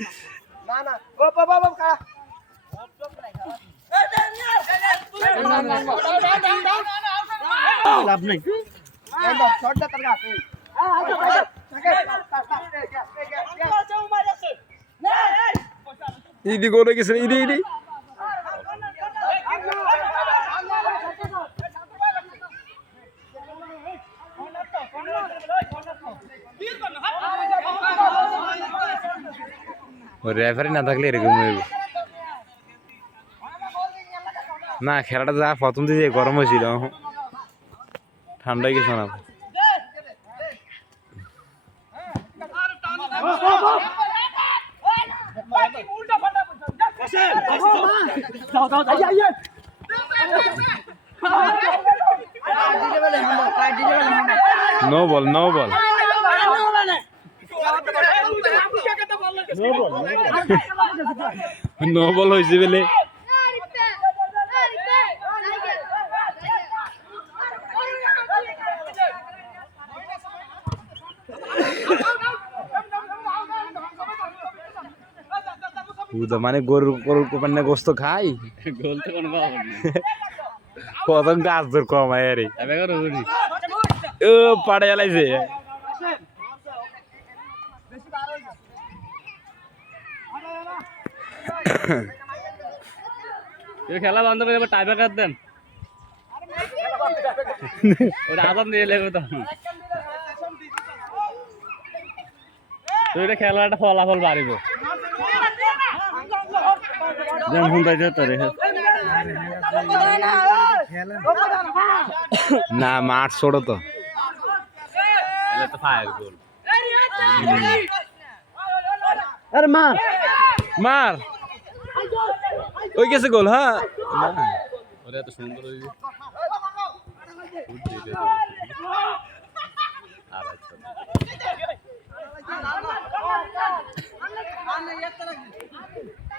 ना ना बाप बाप बाप काढा লাভ নাই শর্টটা তার কাছে ইদি করে গেছে ইদি ইদি और रेफारे ना थकले रेखो ना खेला जा प्रथम दिखे गरम हो ठंडा किसान no ball no ball no ball ball হয়েছে বেলে মানে গরু গরুর কোপানে গোস্ত খাই কত গাছ ধর কমায় আরে ও পাড়ে জ্বালাইছে খেলা বন্ধ করে এবার টাইপে কাট দেন ওটা আদান দিয়ে লেগে তো তুই খেলাটা ফলাফল বাড়িব না মাঠ ছোট তো ফায়ার গোল আরে মা मार ओए कैसे गोल हां अरे तो सुंदर है ये